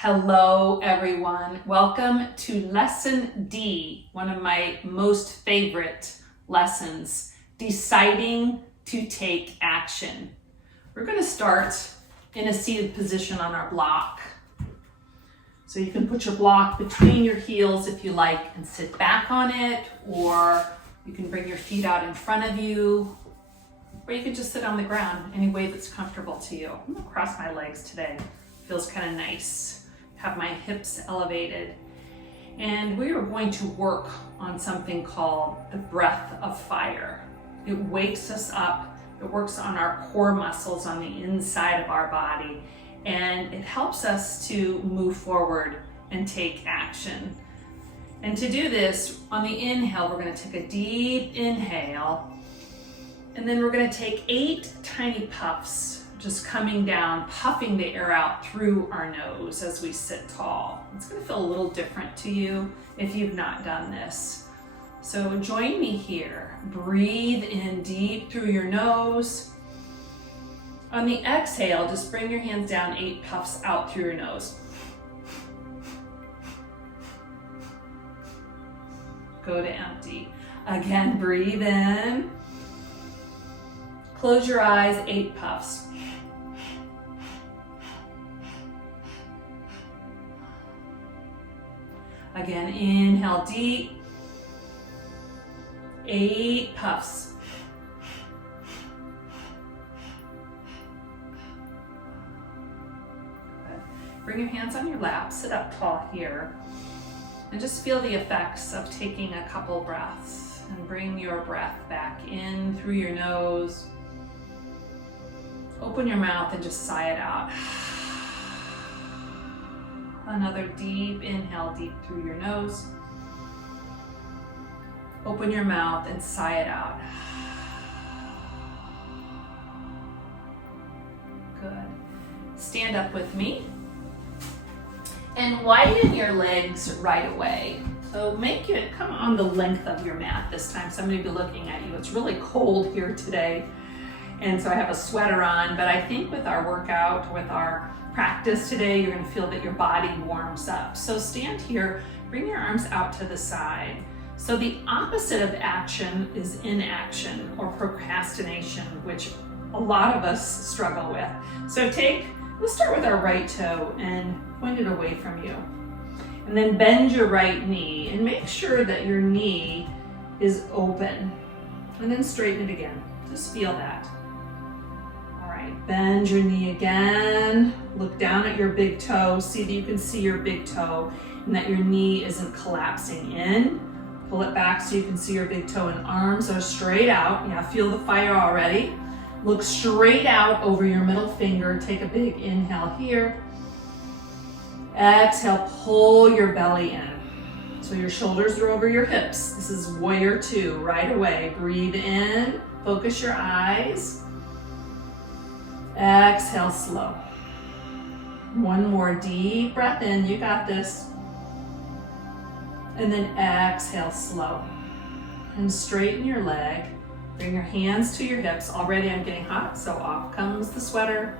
Hello everyone, welcome to lesson D, one of my most favorite lessons, deciding to take action. We're going to start in a seated position on our block. So you can put your block between your heels if you like and sit back on it, or you can bring your feet out in front of you, or you can just sit on the ground any way that's comfortable to you. I'm going to cross my legs today. Feels kind of nice. Have my hips elevated. And we are going to work on something called the breath of fire. It wakes us up. It works on our core muscles on the inside of our body. And it helps us to move forward and take action. And to do this, on the inhale, we're going to take a deep inhale. And then we're going to take 8 tiny puffs, just coming down, puffing the air out through our nose as we sit tall. It's going to feel a little different to you if you've not done this. So join me here. Breathe in deep through your nose. On the exhale, just bring your hands down, 8 puffs out through your nose. Go to empty. Again, breathe in. Close your eyes, 8 puffs. Again, inhale deep, 8 puffs. Good. Bring your hands on your lap, sit up tall here, and just feel the effects of taking a couple breaths. And bring your breath back in through your nose. Open your mouth and just sigh it out. Another deep inhale, deep through your nose. Open your mouth and sigh it out. Good. Stand up with me and widen your legs right away. So make it come on the length of your mat this time. Somebody will be looking at you. It's really cold here today. And so I have a sweater on, but I think with our workout, with our practice today, you're going to feel that your body warms up. So stand here, bring your arms out to the side. So the opposite of action is inaction or procrastination, which a lot of us struggle with. So let's start with our right toe and point it away from you. And then bend your right knee and make sure that your knee is open. And then straighten it again. Just feel that. Bend your knee again. Look down at your big toe. See that you can see your big toe and that your knee isn't collapsing in. Pull it back so you can see your big toe, and arms are straight out. Yeah, feel the fire already. Look straight out over your middle finger. Take a big inhale here. Exhale, pull your belly in. So your shoulders are over your hips. This is warrior 2 right away. Breathe in, focus your eyes. Exhale slow. One more deep breath in, you got this. And then exhale slow. And straighten your leg. Bring your hands to your hips. Already I'm getting hot, so off comes the sweater.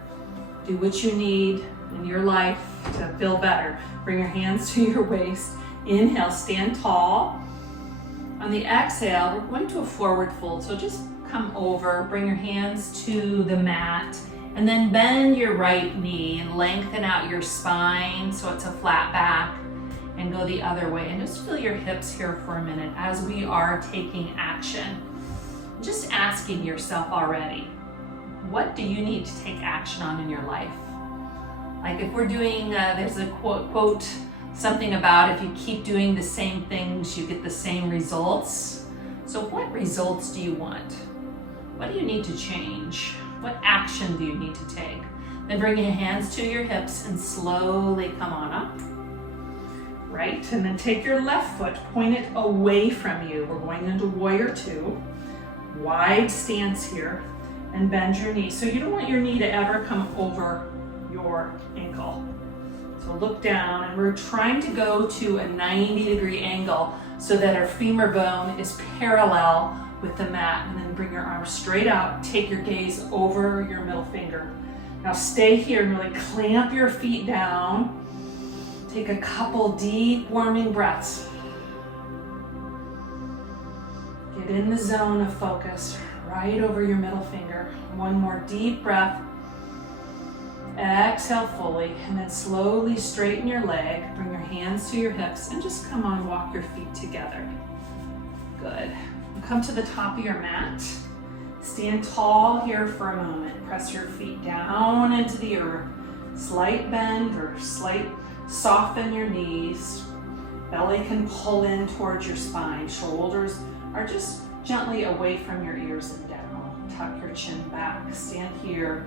Do what you need in your life to feel better. Bring your hands to your waist. Inhale, stand tall. On the exhale, we're going to a forward fold. So just come over, bring your hands to the mat. And then bend your right knee and lengthen out your spine so it's a flat back, and go the other way. And just feel your hips here for a minute as we are taking action. Just asking yourself already, what do you need to take action on in your life? Like if we're doing, there's a quote, something about if you keep doing the same things, you get the same results. So what results do you want? What do you need to change? What action do you need to take? Then bring your hands to your hips and slowly come on up. Right, and then take your left foot, point it away from you. We're going into warrior 2. Wide stance here, and bend your knee. So you don't want your knee to ever come over your ankle. So look down, and we're trying to go to a 90-degree angle so that our femur bone is parallel with the mat. And then bring your arms straight out. Take your gaze over your middle finger. Now stay here and really clamp your feet down. Take a couple deep warming breaths. Get in the zone of focus, right over your middle finger. One more deep breath. Exhale fully, and then slowly straighten your leg. Bring your hands to your hips, and just come on, walk your feet together. Good. Come to the top of your mat. Stand tall here for a moment. Press your feet down into the earth. Slight bend or slight soften your knees. Belly can pull in towards your spine. Shoulders are just gently away from your ears and down. Tuck your chin back. Stand here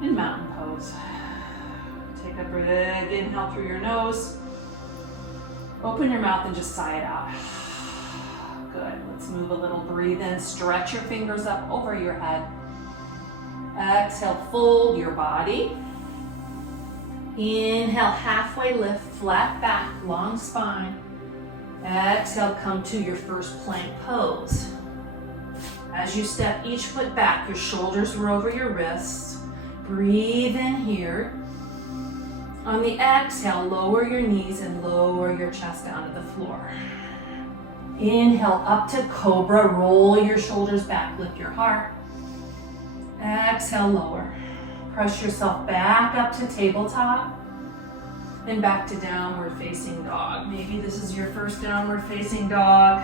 in mountain pose. Take a big inhale through your nose. Open your mouth and just sigh it out. Good. Let's move a little. Breathe in. Stretch your fingers up over your head. Exhale, fold your body. Inhale, halfway lift, flat back, long spine. Exhale, come to your first plank pose. As you step each foot back, your shoulders are over your wrists. Breathe in here. On the exhale, lower your knees and lower your chest down to the floor. Inhale up to cobra, roll your shoulders back, lift your heart. Exhale, lower. Press yourself back up to tabletop and back to downward facing dog. Maybe this is your first downward facing dog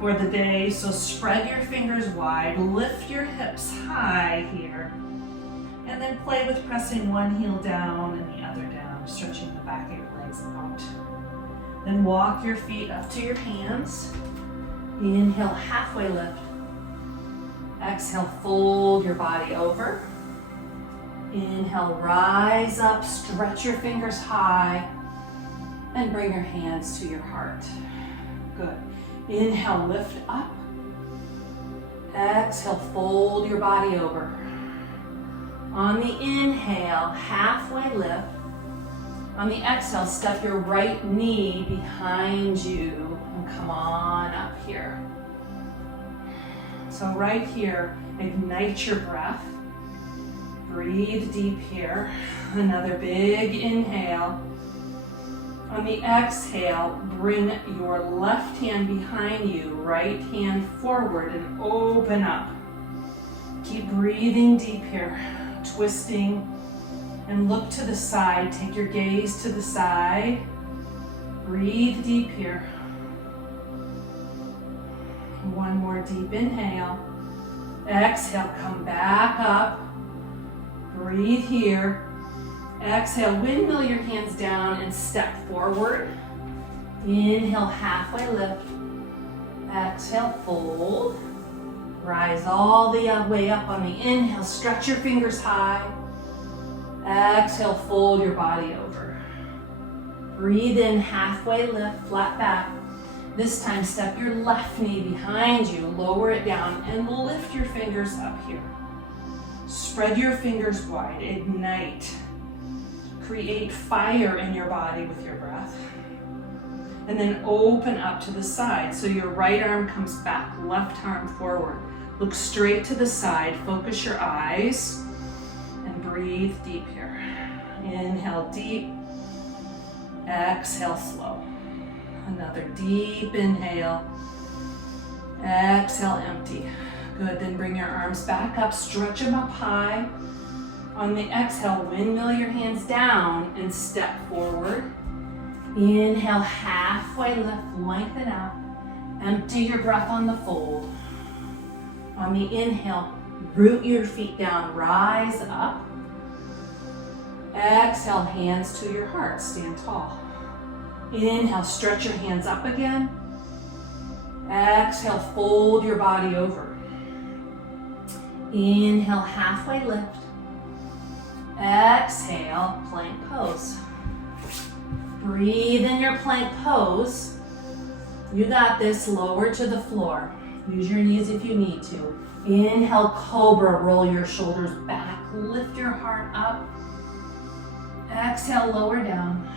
for the day, so spread your fingers wide, lift your hips high here, and then play with pressing one heel down and the other down, stretching the back of your legs out. Then walk your feet up to your hands. Inhale, halfway lift. Exhale, fold your body over. Inhale, rise up, stretch your fingers high, and bring your hands to your heart. Good. Inhale, lift up. Exhale, fold your body over. On the inhale, halfway lift. On the exhale, step your right knee behind you and come on up here. So right here, ignite your breath. Breathe deep here. Another big inhale. On the exhale, bring your left hand behind you, right hand forward and open up. Keep breathing deep here, twisting and look to the side. Take your gaze to the side. Breathe deep here. One more deep inhale. Exhale, come back up. Breathe here. Exhale, windmill your hands down and step forward. Inhale, halfway lift. Exhale, fold. Rise all the way up on the inhale. Stretch your fingers high. Exhale, fold your body over. Breathe in, halfway lift, flat back. This time, step your left knee behind you, lower it down, and lift your fingers up here. Spread your fingers wide, ignite. Create fire in your body with your breath. And then open up to the side. So your right arm comes back, left arm forward. Look straight to the side, focus your eyes, and breathe deep here. Inhale deep, exhale slow. Another deep inhale, exhale empty. Good, then bring your arms back up, stretch them up high. On the exhale, windmill your hands down and step forward. Inhale, halfway lift, lengthen out. Empty your breath on the fold. On the inhale, root your feet down, rise up. Exhale, hands to your heart, stand tall. Inhale, stretch your hands up again. Exhale, fold your body over. Inhale, halfway lift. Exhale, plank pose. Breathe in your plank pose. You got this, lower to the floor. Use your knees if you need to. Inhale, cobra, roll your shoulders back, lift your heart up. Exhale, lower down.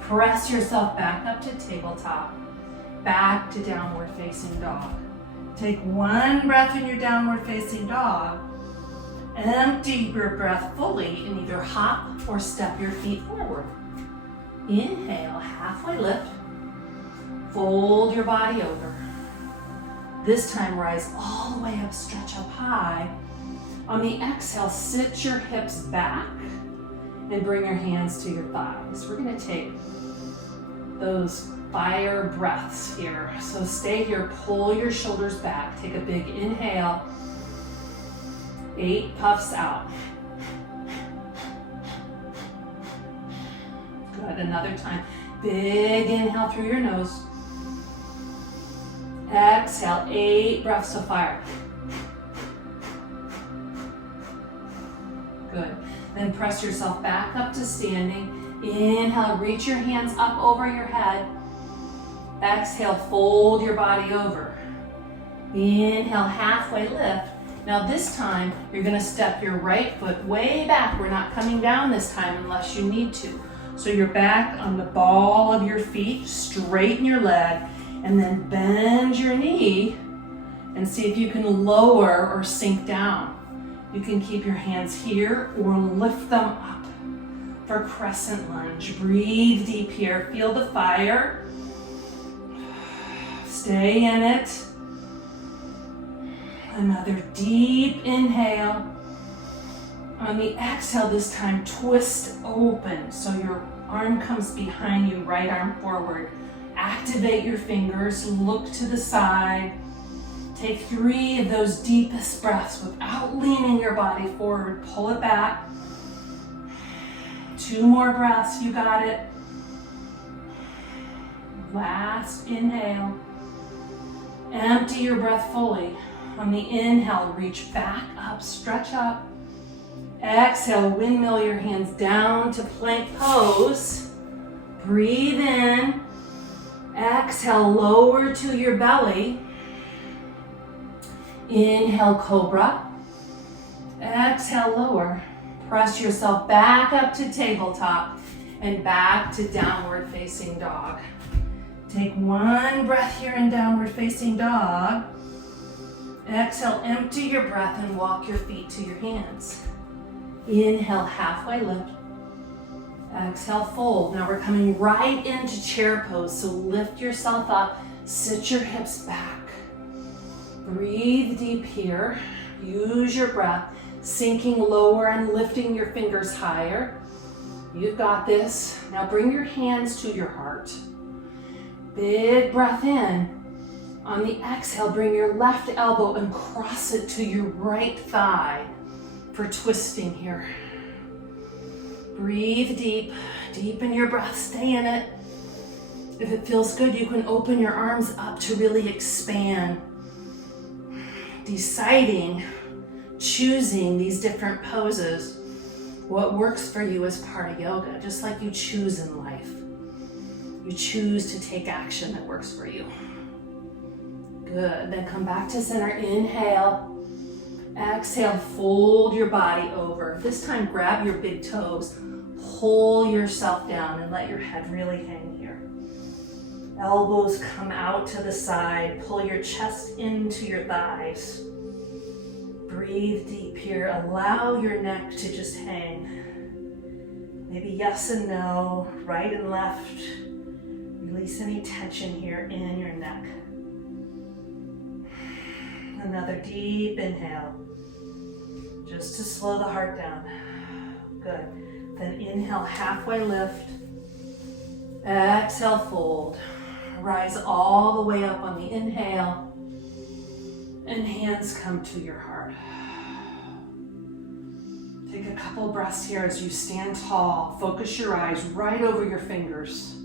Press yourself back up to tabletop, back to downward facing dog. Take one breath in your downward facing dog. Empty your breath fully and either hop or step your feet forward. Inhale, halfway lift. Fold your body over. This time, rise all the way up, stretch up high. On the exhale, sit your hips back and bring your hands to your thighs. We're gonna take those fire breaths here. So stay here, pull your shoulders back. Take a big inhale. 8 puffs out. Good, another time. Big inhale through your nose. Exhale, 8 breaths of fire. Good. Then press yourself back up to standing. Inhale, reach your hands up over your head. Exhale, fold your body over. Inhale, halfway lift. Now this time, you're gonna step your right foot way back. We're not coming down this time unless you need to. So you're back on the ball of your feet, straighten your leg, and then bend your knee and see if you can lower or sink down. You can keep your hands here or lift them up for crescent lunge. Breathe deep here, feel the fire. Stay in it. Another deep inhale. On the exhale this time, twist open so your arm comes behind you, right arm forward. Activate your fingers, look to the side. Take 3 of those deepest breaths without leaning your body forward. Pull it back. 2 more breaths, you got it. Last inhale. Empty your breath fully. On the inhale, reach back up, stretch up. Exhale, windmill your hands down to plank pose. Breathe in. Exhale, lower to your belly. Inhale, cobra. Exhale, lower. Press yourself back up to tabletop and back to downward facing dog. Take 1 breath here in downward facing dog. Exhale, empty your breath and walk your feet to your hands. Inhale, halfway lift. Exhale, fold. Now we're coming right into chair pose, so lift yourself up, sit your hips back. Breathe deep here. Use your breath, sinking lower and lifting your fingers higher. You've got this. Now bring your hands to your heart. Big breath in. On the exhale, bring your left elbow and cross it to your right thigh for twisting here. Breathe deep, deepen your breath, stay in it. If it feels good, you can open your arms up to really expand. Deciding, choosing these different poses. What works for you is part of yoga, just like you choose in life. You choose to take action that works for you. Good, then come back to center, inhale. Exhale, fold your body over. This time, grab your big toes, pull yourself down and let your head really hang here. Elbows come out to the side, pull your chest into your thighs. Breathe deep here, allow your neck to just hang. Maybe yes and no, right and left. Release any tension here in your neck. Another deep inhale, just to slow the heart down. Good. Then inhale, halfway lift. Exhale, fold. Rise all the way up on the inhale. And hands come to your heart. Take a couple breaths here as you stand tall. Focus your eyes right over your fingers.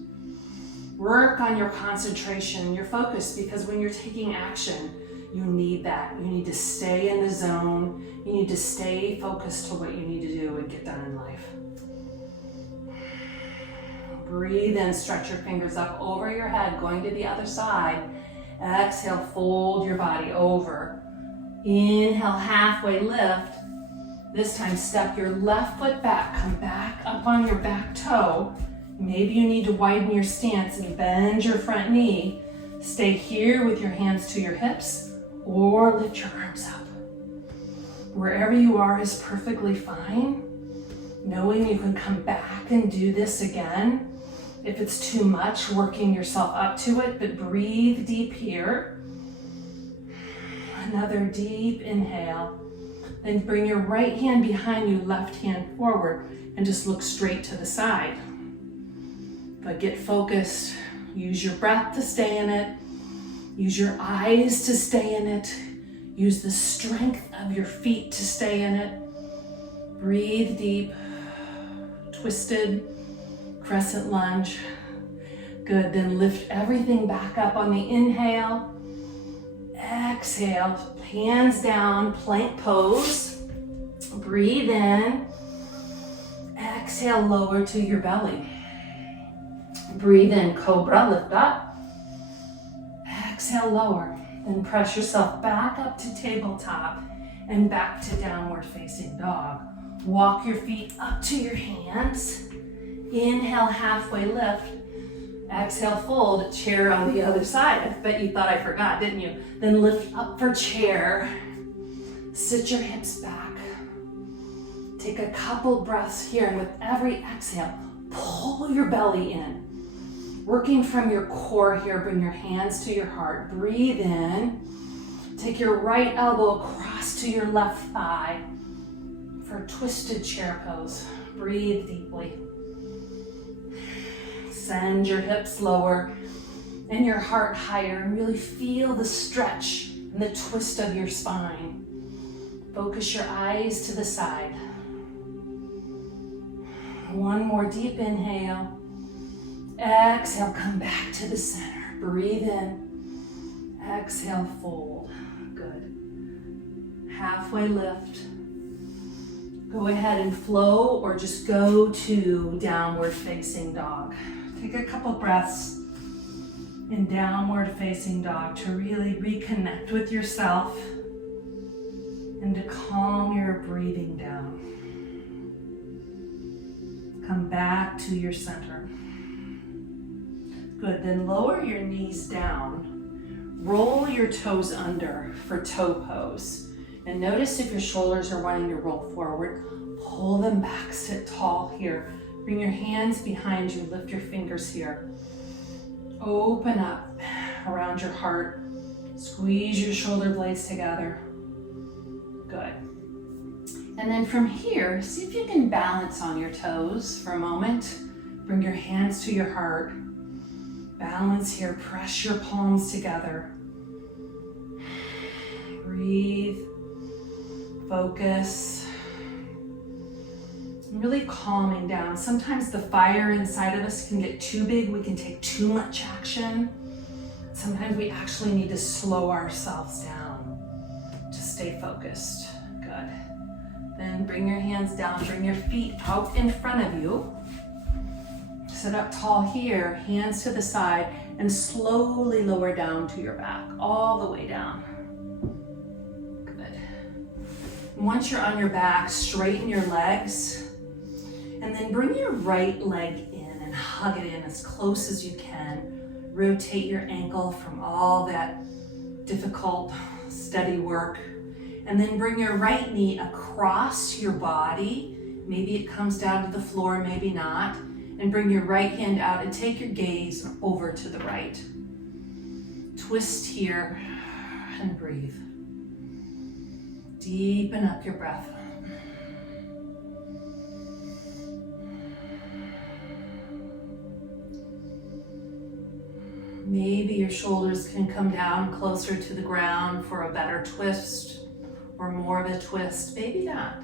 Work on your concentration, your focus, because when you're taking action, you need that. You need to stay in the zone. You need to stay focused to what you need to do and get done in life. Breathe in, stretch your fingers up over your head, going to the other side. Exhale, fold your body over. Inhale, halfway lift. This time, step your left foot back. Come back up on your back toe. Maybe you need to widen your stance and bend your front knee. Stay here with your hands to your hips or lift your arms up. Wherever you are is perfectly fine. Knowing you can come back and do this again. if it's too much, working yourself up to it, but breathe deep here. Another deep inhale. Then bring your right hand behind you, left hand forward, and just look straight to the side. But get focused. Use your breath to stay in it. Use your eyes to stay in it. Use the strength of your feet to stay in it. Breathe deep. Twisted crescent lunge. Good, then lift everything back up on the inhale. Exhale, hands down, plank pose. Breathe in. Exhale, lower to your belly. Breathe in, cobra, lift up. Exhale, lower. Then press yourself back up to tabletop and back to downward facing dog. Walk your feet up to your hands. Inhale, halfway lift. Exhale, fold, chair on the other side. I bet you thought I forgot, didn't you? Then lift up for chair. Sit your hips back. Take a couple breaths here, and with every exhale, pull your belly in. Working from your core here, bring your hands to your heart. Breathe in. Take your right elbow across to your left thigh for twisted chair pose. Breathe deeply. Send your hips lower and your heart higher, and really feel the stretch and the twist of your spine. Focus your eyes to the side. One more deep inhale. Exhale, come back to the center. Breathe in. Exhale, fold. Good. Halfway lift. Go ahead and flow, or just go to downward facing dog. Take a couple breaths in downward facing dog to really reconnect with yourself and to calm your breathing down. Come back to your center. Good, then lower your knees down. Roll your toes under for toe pose. And notice if your shoulders are wanting to roll forward, pull them back, sit tall here. Bring your hands behind you, lift your fingers here. Open up around your heart. Squeeze your shoulder blades together. Good. And then from here, see if you can balance on your toes for a moment. Bring your hands to your heart. Balance here, press your palms together. Breathe, focus. Really calming down. Sometimes the fire inside of us can get too big. We can take too much action. Sometimes we actually need to slow ourselves down to stay focused. Good. Then bring your hands down, bring your feet out in front of you. Sit up tall here, hands to the side, and slowly lower down to your back, all the way down. Good. Once you're on your back, straighten your legs. And then bring your right leg in and hug it in as close as you can. Rotate your ankle from all that difficult, steady work. And then bring your right knee across your body. Maybe it comes down to the floor, maybe not. And bring your right hand out and take your gaze over to the right. Twist here and breathe. Deepen up your breath. Maybe your shoulders can come down closer to the ground for a better twist or more of a twist. Maybe not.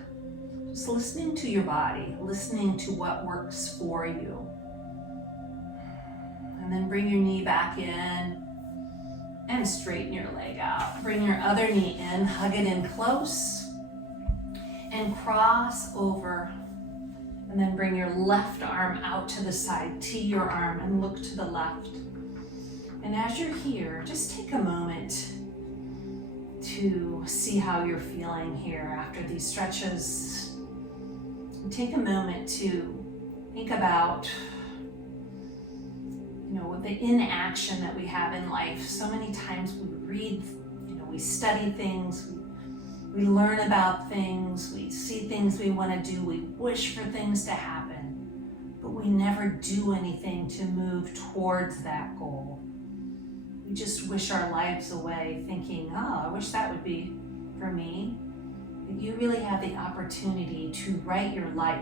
Just listening to your body, listening to what works for you. And then bring your knee back in and straighten your leg out. Bring your other knee in, hug it in close, and cross over. And then bring your left arm out to the side, tee your arm and look to the left. And as you're here, just take a moment to see how you're feeling here after these stretches. And take a moment to think about, the inaction that we have in life. So many times we read, we study things, we learn about things, we see things we want to do, we wish for things to happen, but we never do anything to move towards that goal. We just wish our lives away thinking, oh, I wish that would be for me. But you really have the opportunity to write your life,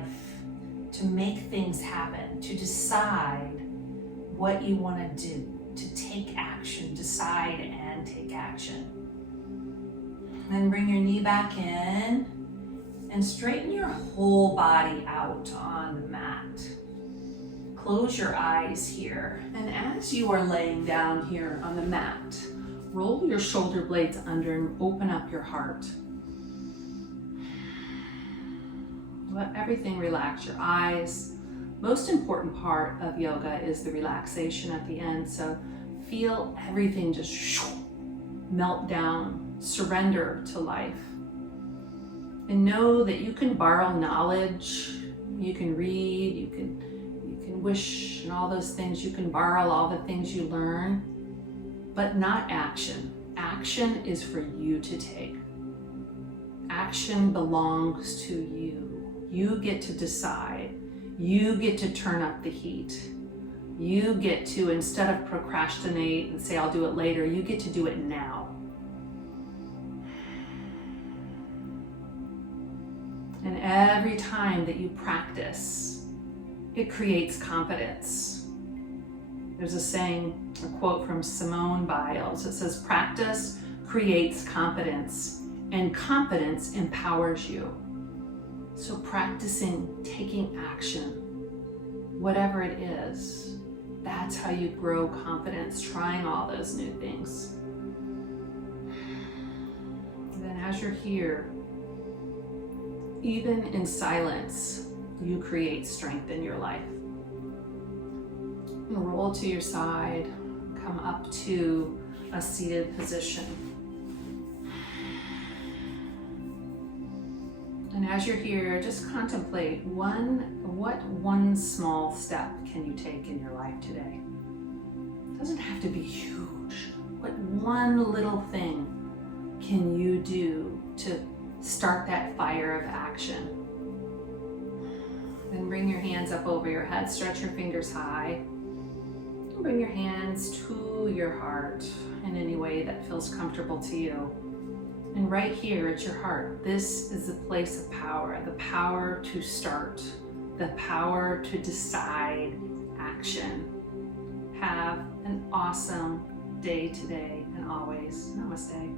to make things happen, to decide what you want to do, to take action, decide and take action. Then bring your knee back in and straighten your whole body out on the mat. Close your eyes here, and as you are laying down here on the mat, roll your shoulder blades under and open up your heart. Let everything relax, your eyes. Most important part of yoga is the relaxation at the end, so feel everything just melt down, surrender to life. And know that you can borrow knowledge, you can read, you can wish and all those things, you can borrow all the things you learn, but not action. Action is for you to take. Action belongs to you. You get to decide. You get to turn up the heat. You get to, instead of procrastinate and say, I'll do it later, you get to do it now. And every time that you practice, it creates confidence. There's a saying, a quote from Simone Biles. It says, practice creates confidence, and confidence empowers you. So practicing, taking action, whatever it is, that's how you grow confidence, trying all those new things. And then as you're here, even in silence, you create strength in your life. And roll to your side, come up to a seated position. And as you're here, just contemplate what one small step can you take in your life today? It doesn't have to be huge. What one little thing can you do to start that fire of action? Then bring your hands up over your head, stretch your fingers high. And bring your hands to your heart in any way that feels comfortable to you. And right here at your heart, this is the place of power, the power to start, the power to decide action. Have an awesome day today and always. Namaste.